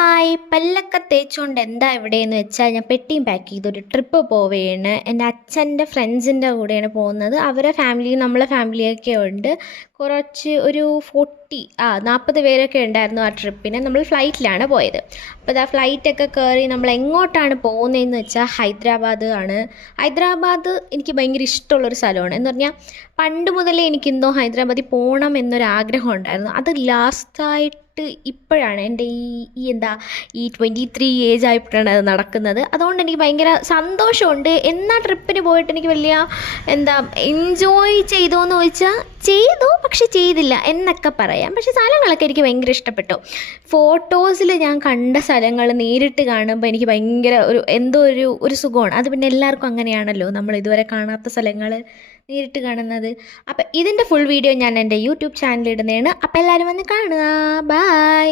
Hi പല്ലൊക്കെ തേച്ചുകൊണ്ട് എന്താ എവിടെയെന്ന് വെച്ചാൽ ഞാൻ പെട്ടിയും പാക്ക് ചെയ്തൊരു ട്രിപ്പ് പോവുകയാണ്. എൻ്റെ അച്ഛൻ്റെ ഫ്രണ്ട്സിൻ്റെ കൂടെയാണ് പോകുന്നത്. അവരെ ഫാമിലിയും നമ്മളെ ഫാമിലിയൊക്കെ ഉണ്ട്. കുറച്ച് ഒരു 40 പേരൊക്കെ ഉണ്ടായിരുന്നു ആ ട്രിപ്പിന്. നമ്മൾ ഫ്ലൈറ്റിലാണ് പോയത്. അപ്പോൾ ഇതാ ഫ്ലൈറ്റൊക്കെ കയറി നമ്മൾ എങ്ങോട്ടാണ് പോകുന്നതെന്ന് വെച്ചാൽ ഹൈദരാബാദ് ആണ്. ഹൈദരാബാദ് എനിക്ക് ഭയങ്കര ഇഷ്ടമുള്ളൊരു സ്ഥലമാണ്. എന്ന് പറഞ്ഞാൽ പണ്ട് മുതലേ എനിക്കെന്തോ ഹൈദരാബാദിൽ പോകണം എന്നൊരാഗ്രഹം ഉണ്ടായിരുന്നു. അത് ലാസ്റ്റായിട്ട് ഇപ്പോഴാണ് എൻ്റെ ഈ 23 ഏജ് ആയപ്പോഴാണ് അത് നടക്കുന്നത്. അതുകൊണ്ട് എനിക്ക് ഭയങ്കര സന്തോഷമുണ്ട്. എന്നാൽ ട്രിപ്പിന് പോയിട്ട് എനിക്ക് വലിയ എൻജോയ് ചെയ്തോയെന്ന് ചോദിച്ചാൽ ചെയ്തു, പക്ഷെ ചെയ്തില്ല എന്നൊക്കെ പറയാം. പക്ഷേ സ്ഥലങ്ങളൊക്കെ എനിക്ക് ഭയങ്കര ഇഷ്ടപ്പെട്ടു. ഫോട്ടോസിൽ ഞാൻ കണ്ട സ്ഥലങ്ങൾ നേരിട്ട് കാണുമ്പോൾ എനിക്ക് ഭയങ്കര ഒരു സുഖമാണ്. അത് പിന്നെ എല്ലാവർക്കും അങ്ങനെയാണല്ലോ, നമ്മൾ ഇതുവരെ കാണാത്ത സ്ഥലങ്ങൾ നേരിട്ട് കാണുന്നത്. അപ്പം ഇതിൻ്റെ ഫുൾ വീഡിയോ ഞാൻ എൻ്റെ യൂട്യൂബ് ചാനലിൽ ഇടുന്നതാണ്. അപ്പോൾ എല്ലാവരും വന്ന് കാണുക. ബൈ.